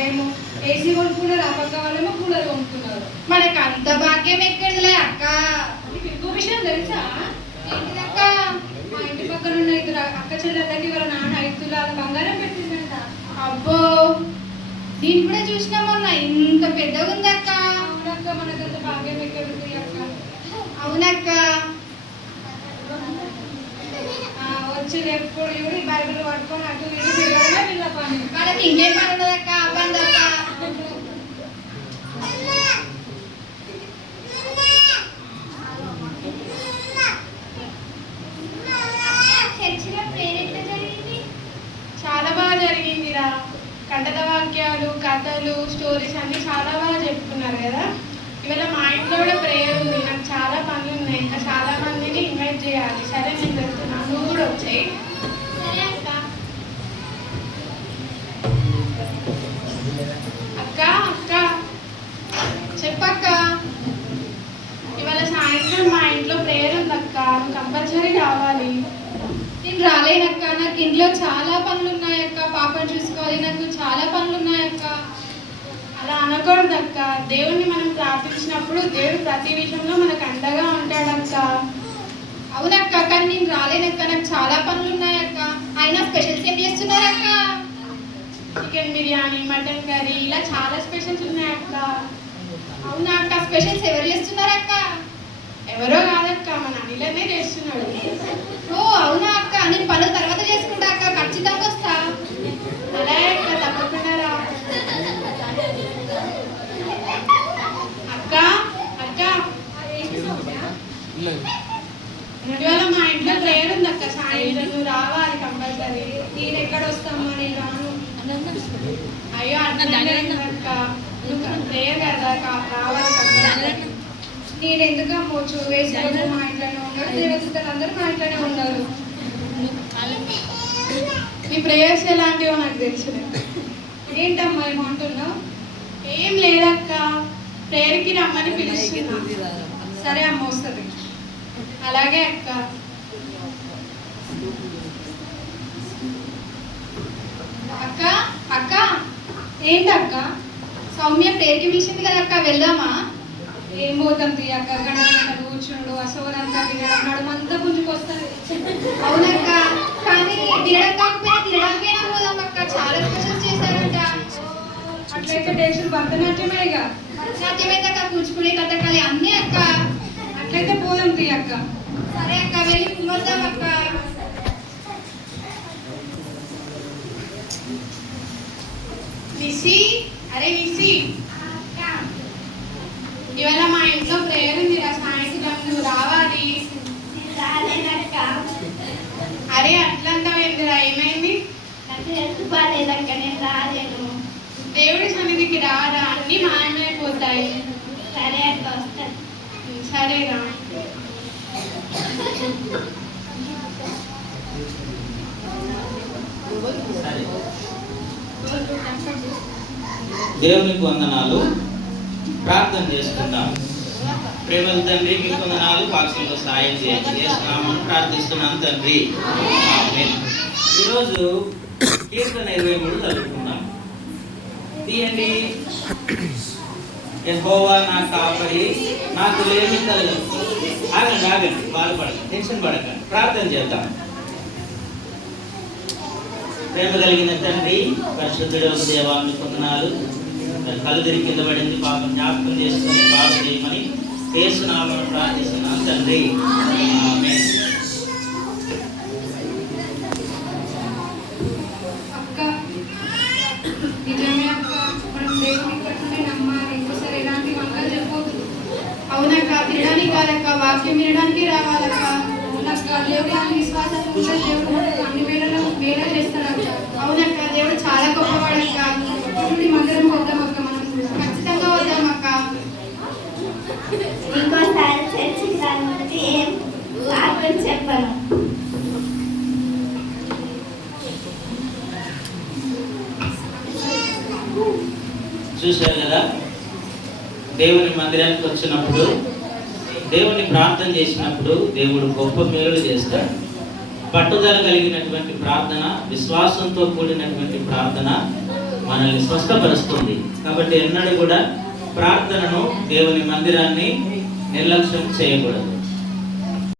వాళ్ళేమో ఏసీ కొనుక్కున్నారు, ఆ పక్క వాళ్ళేమో కూలర్ కొనుక్కున్నారు. మనకు అంత భాగ్యం ఎక్కడిదిలే అక్క. నీకు ఇంకో విషయం తెలుసా? ఏంటిదక్క? మా ఇంటి పక్కన ఉన్న ఇద్దరు అక్క చెల్లెళ్ళకి వాళ్ళ నాన్న 5 తులాల బంగారం పెట్టిందంట. అబ్బో, నేను కూడా చూసినా మొన్న. ఇంత పెద్దగా ఉంది అక్క. అవునక్క, మనకంత భాగ్యం ఎక్కడుంది అక్క. అవునక్క. వచ్చి ఎప్పుడు చూడు ఈ బైబిల్ పట్టుకొని అటు ఇటు తిరగడమే వీళ్ళ పని. వాళ్ళకి ఇంకేం పని ఉండదక్క, అబ్బంది అక్క. చర్చిలో ప్రేయర్ ఎట్లా జరిగింది? చాలా బాగా జరిగిందిరా. కథల వాక్యాలు, కథలు, స్టోరీస్ అన్ని చాలా బాగా చెప్పుకున్నారు కదా. ఇవాళ మా ఇంట్లో కూడా ప్రేయర్ ఉంది. నాకు చాలా పనులు ఉన్నాయి, ఇంకా చాలా మందిని ఇన్వైట్ చేయాలి. సరే నేను వెళ్తున్నాను, నువ్వు కూడా వచ్చాయి. సరే అక్క. అక్క అక్క చెప్పక్క, ఇవాళ సాయంత్రం మా ఇంట్లో ప్రేయర్ ఉంది అక్క, నువ్వు కంపల్సరీ రావాలి. నేను రాలేనక్క, నాకు ఇంట్లో చాలా పనులు ఉన్నాయక్క. పాపను చూసుకోవాలి, నాకు చాలా పనులు ఉన్నాయక్క. అలా అనకూడదు అక్క. దేవుణ్ణి మనం ప్రార్థించినప్పుడు దేవుడు ప్రతి విషయంలో మనకు అండగా ఉంటాడక్క. అవునక్క, కానీ నేను రాలేనక్క, నాకు చాలా పనులు ఉన్నాయక్క. అయినా స్పెషల్స్ ఏం చేస్తున్నారక్క? చికెన్ బిర్యానీ, మటన్ కర్రీ, ఇలా చాలా స్పెషల్స్ ఉన్నాయక్క. అవునా అక్క, స్పెషల్స్ ఎవరు చేస్తున్నారక్క? ఎవరో కాదక్క, మన అనిలనే చేస్తున్నాడు. ఓ అవునా అక్క, నేను పనులు తర్వాత చేసుకుంటా అక్క, ఖచ్చితంగా వస్తా. అలా అక్క, తప్పకుండా రా. అక్క అక్క ఇవాళ మా ఇంట్లో ప్రేయర్ ఉంది అక్క, సాయంత్రం నువ్వు రావాలి కంపల్సరీ. నేను ఎక్కడ వస్తామా, నేను రాను. అయ్యో అక్క, నువ్వు ప్రేయర్ కదా రావాలి కంపల్సరీ. నేను ఎందుకు అమ్మవచ్చు, వేసుకోవచ్చు. మా ఇంట్లోనే ఉన్నాడు, దేవతలు అందరూ మా ఇంట్లోనే ఉన్నారు. మీ ప్రేయర్స్ ఎలాంటివో నాకు తెలుసు. ఏంటమ్మా ఏమంటున్నావు? ఏం లేదక్క, ప్రేయర్కి రమ్మని పిలుస్తున్నా. సరే అమ్మ వస్తుంది. అలాగే అక్క. అక్క అక్క, ఏంటక్క? సౌమ్య ప్రేయర్కి పిలిచింది కదా అక్క, వెళ్దామా? ఏం పోతాం తీయక్క, గంట కూర్చుండు, అసోరంతా వినడం, నడుమంతా గుంజుకొస్తుంది. అవునక్క, కానీ తినడం కాకపోయినా తినడానికైనా పోదాం అక్క, చాలా స్పెషల్స్ చేశారంట. అట్లయితే టేషన్ భరతనాట్యమేగా. భరతనాట్యమైతే కూర్చుకునే కథకాలి అన్నీ అక్క. అట్లయితే పోదాం తీయక్క. సరే అక్క, వెళ్ళి కుమ్మద్దాం అక్క. నిసి, అరే నిసి, ఇవాళ మా ఇంట్లో ప్రేయర్ ఉంది రా, సాయంత్రం నువ్వు రావాలి. రాలేనక్క. అరే అట్లంటావు ఎందురా, ఏమైంది? నాకు హెల్త్ బాగాలేదక్క, నేను రాలేను. దేవుడి సన్నిధికి రారా, అన్ని మాయమైపోతాయి. సరే అక్క, వస్తాను. సరేరా. దేవునికి వందనాలు. ప్రార్థన చేసుకుందాం. ప్రేమల తండ్రి, మీకు వందనాలు. వాక్యంలో సాయం చేయండి, చేస్తున్నామని ప్రార్థిస్తున్నాం తండ్రి. ఆమేన్. ఈరోజు కీర్తన 23 చదువుకున్నాం. తీయండి. యెహోవా నా కాపరి, నాకు లేమి కలగదు. ఆగండి ఆగండి, బాధపడకండి, టెన్షన్ పడకండి, ప్రార్థన చేద్దాం. ప్రేమ కలిగిన తండ్రి, పరిశుద్ధుడు దేవా, మీకు వందనాలు. కళ్ళు తిరిగి కింద పడింది, పాపం జ్ఞాపకం చేసుకుని బాగు చేయమని యేసునామమున ప్రార్థిస్తున్నాను తండ్రి. ఆమేన్. అక్క నిజమే అక్క, మనం దేవుని ఇక్కడనే నమ్మాలి. ఇంకోసారి ఎలాంటి వంకలు చెప్పవద్దు. అవునక్క, వినడానికి కాదక్క, వాక్యం వినడానికి రావాలక్క. అవునక్క, దేవుడి మీద విశ్వాసం ఉంటే దేవుడు మనకు అన్ని వేళలో మేలు చేస్తాడక్క. అవునక్క, దేవుడు చాలా గొప్పవాడక్క. ఇప్పుడు మందిరం వద్దాం అక్క, మనం ఖచ్చితంగా వద్దామక్క. ఇంకోసారి చర్చికి రాకపోతే ఏం వాక్యం చెప్పను. చూశారు కదా, దేవుని మందిరానికి వచ్చినప్పుడు, దేవుని ప్రార్థన చేసినప్పుడు దేవుడు గొప్ప మేలు చేస్తాడు. పట్టుదల కలిగినటువంటి ప్రార్థన, విశ్వాసంతో కూడినటువంటి ప్రార్థన మనల్ని స్వస్థపరుస్తుంది. కాబట్టి ఎన్నడూ కూడా ప్రార్థనను, దేవుని మందిరాన్ని నిర్లక్ష్యం చేయకూడదు.